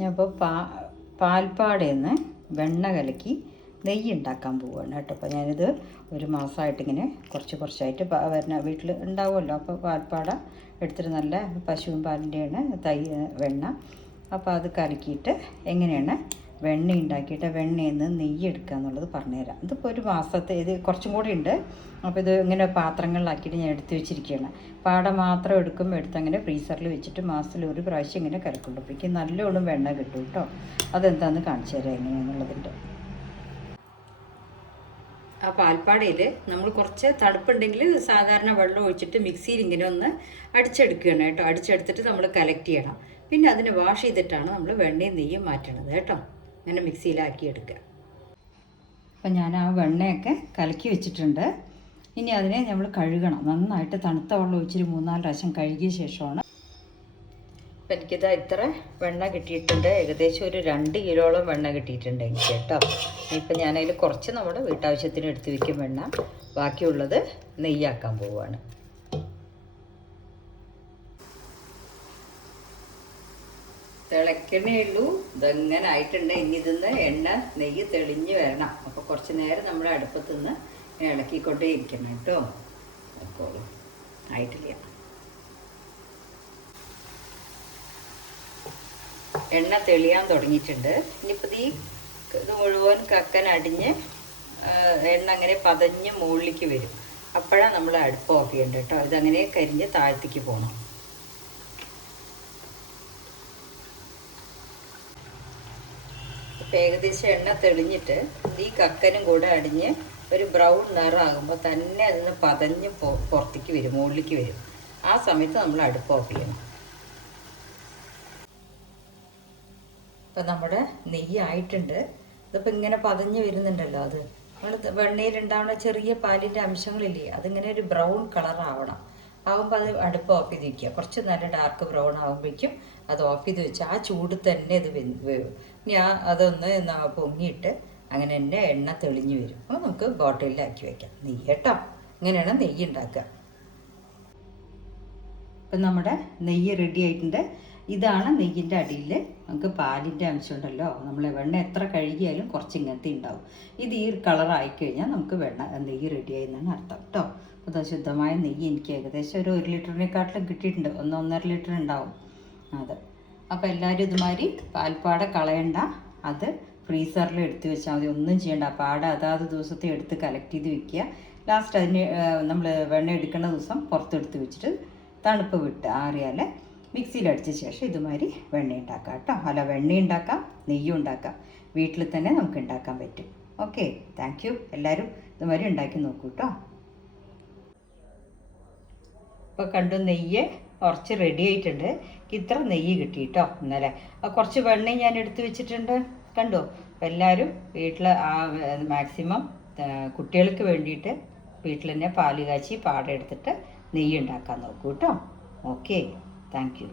ഞാൻ ഇപ്പോൾ പാൽപ്പാടയിൽ വെണ്ണ കലക്കി നെയ്യ് ഉണ്ടാക്കാൻ പോവുകയാണ് കേട്ടോ. അപ്പോൾ ഞാനിത് ഒരു മാസമായിട്ടിങ്ങനെ കുറച്ചായിട്ട് വരുന്ന വീട്ടിൽ ഉണ്ടാവുമല്ലോ. അപ്പോൾ പാൽപ്പാട എടുത്തിട്ട് നല്ല പശുവും പാലിൻ്റെയാണ് വെണ്ണ. അപ്പോൾ അത് കലക്കിയിട്ട് എങ്ങനെയാണ് വെണ്ണ ഉണ്ടാക്കിയിട്ട് വെണ്ണയിൽ നിന്ന് നെയ്യ് എടുക്കുക എന്നുള്ളത് പറഞ്ഞുതരാം. ഇതിപ്പോൾ ഒരു മാസത്തെ ഇത് കുറച്ചും കൂടി ഉണ്ട്. അപ്പോൾ ഇത് ഇങ്ങനെ പാത്രങ്ങളിലാക്കിയിട്ട് ഞാൻ എടുത്ത് വെച്ചിരിക്കുകയാണ്. പാട മാത്രം എടുത്തങ്ങനെ ഫ്രീസറിൽ വെച്ചിട്ട് മാസത്തിൽ ഒരു പ്രാവശ്യം ഇങ്ങനെ കലക്കുള്ളൂ. അപ്പോഴേക്കും നല്ലോണം വെണ്ണ കിട്ടും കേട്ടോ. അതെന്താണെന്ന് കാണിച്ചു തരാം എങ്ങനെയാണെന്നുള്ളതിൻ്റെ. ആ പാൽപ്പാടയിൽ നമ്മൾ കുറച്ച് തണുപ്പുണ്ടെങ്കിൽ സാധാരണ വെള്ളം ഒഴിച്ചിട്ട് മിക്സിയിൽ ഇങ്ങനെ ഒന്ന് അടിച്ചെടുക്കുകയാണ് കേട്ടോ. അടിച്ചെടുത്തിട്ട് നമ്മൾ കളക്ട് ചെയ്യണം. പിന്നെ അതിനെ വാഷ് ചെയ്തിട്ടാണ് നമ്മൾ വെണ്ണയും നെയ്യും മാറ്റണത് കേട്ടോ. അങ്ങനെ മിക്സിയിലാക്കി എടുക്കുക. അപ്പം ഞാൻ ആ വെണ്ണയൊക്കെ കലക്കി വെച്ചിട്ടുണ്ട്. ഇനി അതിനെ നമ്മൾ കഴുകണം. നന്നായിട്ട് തണുത്ത വെള്ളം ഒഴിച്ചിട്ട് 3-4 പ്രാവശ്യം കഴുകിയ ശേഷമാണ്. അപ്പം എനിക്കിതാ ഇത്ര വെണ്ണ കിട്ടിയിട്ടുണ്ട്. ഏകദേശം ഒരു 2 കിലോളം വെണ്ണ കിട്ടിയിട്ടുണ്ട് എനിക്ക് കേട്ടോ. ഇപ്പം ഞാനതിൽ കുറച്ച് നമ്മുടെ വീട്ടാവശ്യത്തിന് എടുത്ത് വയ്ക്കും വെണ്ണ. ബാക്കിയുള്ളത് നെയ്യാക്കാൻ പോവുകയാണ്. തിളയ്ക്കണേ ഉള്ളൂ. ഇതെങ്ങനെ ആയിട്ടുണ്ട്. ഇനി ഇതിന്ന് എണ്ണ നെയ്യ് തെളിഞ്ഞ് വരണം. അപ്പോൾ കുറച്ച് നേരം നമ്മൾ അടുപ്പത്ത് നിന്ന് ഇളക്കിക്കൊണ്ടേ ഇരിക്കണം കേട്ടോ. നോക്കോളൂ, ആയിട്ടില്ല. എണ്ണ തെളിയാൻ തുടങ്ങിയിട്ടുണ്ട്. ഇനിയിപ്പോൾ ഇത് മുഴുവൻ കക്കനടിഞ്ഞ് എണ്ണ അങ്ങനെ പതഞ്ഞ് മുകളിലേക്ക് വരും. അപ്പോഴാണ് നമ്മൾ അടുപ്പ് ഓഫ് ചെയ്യേണ്ടത് കേട്ടോ. ഇതങ്ങനെ കരിഞ്ഞ് താഴത്തേക്ക് പോകണം. ഇപ്പം ഏകദേശം എണ്ണ തെളിഞ്ഞിട്ട് ഈ കക്കനും കൂടെ അടിഞ്ഞ് ഒരു ബ്രൗൺ നിറമാകുമ്പോൾ തന്നെ അതിന് പതഞ്ഞ് പുറത്തേക്ക് വരും, മുകളിലേക്ക് വരും. ആ സമയത്ത് നമ്മൾ അടുപ്പ് ഓഫ് ചെയ്യണം. ഇപ്പം നമ്മുടെ നെയ്യ് ആയിട്ടുണ്ട്. ഇതിപ്പോൾ ഇങ്ങനെ പതഞ്ഞ് വരുന്നുണ്ടല്ലോ. അത് നമ്മൾ വെണ്ണയിലുണ്ടാവുന്ന ചെറിയ പാലിൻ്റെ അംശങ്ങളില്ലേ, അതിങ്ങനെ ഒരു ബ്രൗൺ കളറാവണം. ആകുമ്പോൾ അത് അടുപ്പ് ഓഫ് ചെയ്ത് വയ്ക്കുക. കുറച്ച് നല്ല ഡാർക്ക് ബ്രൗൺ ആകുമ്പോഴേക്കും അത് ഓഫ് ചെയ്ത് വെച്ച് ആ ചൂട് തന്നെ ഇത് വേവും. ഇനി അതൊന്ന് പൊങ്ങിയിട്ട് അങ്ങനെ തന്നെ എണ്ണ തെളിഞ്ഞ് വരും. അപ്പോൾ നമുക്ക് ബോട്ടിലിലാക്കി വയ്ക്കാം നെയ്യ് കേട്ടോ. ഇങ്ങനെയാണ് നെയ്യ് ഉണ്ടാക്കുക. ഇപ്പം നമ്മുടെ നെയ്യ് റെഡി ആയിട്ടുണ്ട്. ഇതാണ് നെയ്യിൻ്റെ അടിയിൽ നമുക്ക് പാലിൻ്റെ അംശം ഉണ്ടല്ലോ. നമ്മൾ വെണ്ണ എത്ര കഴുകിയാലും കുറച്ച് ഇങ്ങനത്തെ ഉണ്ടാവും. ഇത് ഈ കളറായിക്കഴിഞ്ഞാൽ നമുക്ക് നെയ്യ് റെഡിയായി എന്നാണ് അർത്ഥം കേട്ടോ. അപ്പോൾ ശുദ്ധമായ നെയ്യ് എനിക്ക് ഏകദേശം ഒരു 1 ലിറ്ററിനെക്കാട്ടിലും കിട്ടിയിട്ടുണ്ട്. 1-1.5 ലിറ്റർ ഉണ്ടാവും അത്. അപ്പോൾ എല്ലാവരും ഇതുമാതിരി പാൽപ്പാട കളയണ്ട. അത് ഫ്രീസറിൽ എടുത്ത് വെച്ചാൽ മതി. ഒന്നും ചെയ്യേണ്ട. പാട അതാത് ദിവസത്തെ എടുത്ത് കളക്ട് ചെയ്ത് വെക്കുക. ലാസ്റ്റ് അതിന് നമ്മൾ വെണ്ണ എടുക്കുന്ന ദിവസം പുറത്തെടുത്ത് വെച്ചിട്ട് തണുപ്പ് വിട്ട് ആറിയാൽ മിക്സിയിലടിച്ച ശേഷം ഇതുമാതിരി വെണ്ണ ഉണ്ടാക്കാം കേട്ടോ. അല്ല, വെണ്ണ ഉണ്ടാക്കാം, നെയ്യും ഉണ്ടാക്കാം. വീട്ടിൽ തന്നെ നമുക്ക് ഉണ്ടാക്കാൻ പറ്റും. Okay, thank you. എല്ലാവരും ഇതുമാതിരി ഉണ്ടാക്കി നോക്കൂ കേട്ടോ. ഇപ്പോൾ കണ്ടു, നെയ്യ് കുറച്ച് റെഡി ആയിട്ടുണ്ട്. ഇത്ര നെയ്യ് കിട്ടി കേട്ടോ ഇന്നലെ. കുറച്ച് വെണ്ണയും ഞാൻ എടുത്ത് വെച്ചിട്ടുണ്ട്. കണ്ടോ? അപ്പോൾ എല്ലാവരും വീട്ടിൽ മാക്സിമം കുട്ടികൾക്ക് വേണ്ടിയിട്ട് വീട്ടിൽ തന്നെ പാല് കാച്ചി പാട എടുത്തിട്ട് നെയ്യ് ഉണ്ടാക്കാൻ നോക്കൂ കേട്ടോ. Okay, thank you.